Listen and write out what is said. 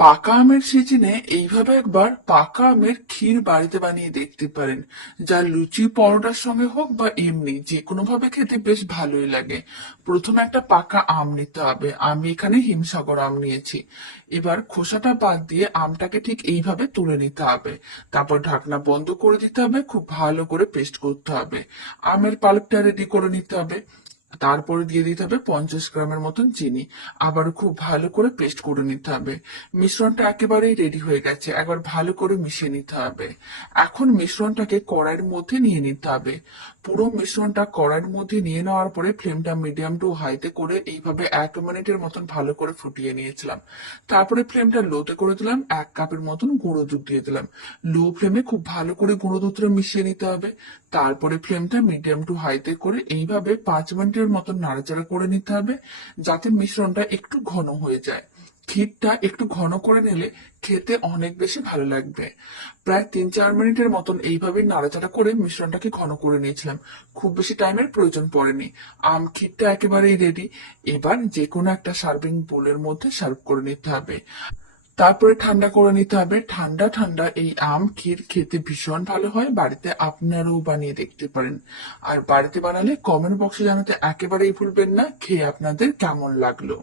পাকা আমের সিজনে এইভাবে একবার পাকা আমের ক্ষীর বাড়িতে বানিয়ে দেখতে পারেন, যা লুচি পরোটার সঙ্গে হোক বা এমনি যে কোনো ভাবে খেতে বেশ ভালোই লাগে। প্রথমে একটা পাকা আম নিতে হবে, আমি এখানে হিমসাগর আম নিয়েছি। এবার খোসাটা বাদ দিয়ে আমটাকে ঠিক এইভাবে তুলে নিতে হবে। তারপর ঢাকনা বন্ধ করে দিতে হবে, খুব ভালো করে পেস্ট করতে হবে। আমের পাল্পটা রেডি করে নিতে হবে। তারপরে দিয়ে দিতে হবে 50 গ্রামের মতন চিনি। আবারও খুব ভালো করে পেস্ট করে নিতে হবে। মিশ্রণটা একেবারেই রেডি হয়ে গেছে, একবার ভালো করে মিশিয়ে নিতে হবে। এখন মিশ্রণটাকে কড়াইয়ের মধ্যে নিয়ে নিতে হবে। পুরো মিশ্রণটা কড়াইয়ের মধ্যে নিয়ে নেওয়ার পরে ফ্লেমটা মিডিয়াম টু হাইতে করে এইভাবে 1 মিনিটের মতন ভালো করে ফুটিয়ে নিয়েছিলাম। তারপরে ফ্লেমটা লোতে করে দিলাম, 1 কাপের মতন গুঁড়ো দুধ দিয়ে দিলাম। লো ফ্লেমে খুব ভালো করে গুঁড়ো দুধটা মিশিয়ে নিতে হবে। তারপরে ফ্লেমটা মিডিয়াম টু হাইতে করে এইভাবে 5 মিনিটের মতন নাড়াচাড়া করে নিতে হবে, যাতে মিশ্রণটা একটু ঘন হয়ে যায়। ক্ষীরটা একটু ঘন করে নিলে খেতে অনেক বেশি ভালো লাগবে। প্রায় 3-4 মিনিটের মতন এইভাবে নাড়াচাড়া করে মিশ্রণটাকে ঘন করে নিয়েছিলাম। খুব বেশি টাইমের প্রয়োজন পড়েনি। আম ক্ষীরটা একেবারেই রেডি। এবার যে কোনো একটা সার্ভিং বোলের মধ্যে সার্ভ করে নিতে হবে। তারপরে ঠান্ডা করে নিতে হবে। ঠান্ডা ঠান্ডা এই আম ক্ষীর খেতে ভীষণ ভালো হয়, বাড়িতে আপনারাও বানিয়ে দেখতে পারেন। আর বাড়িতে বানালে কমেন্ট বক্সে জানাতে একেবারেই ভুলবেন না খেয়ে আপনাদের কেমন লাগলো।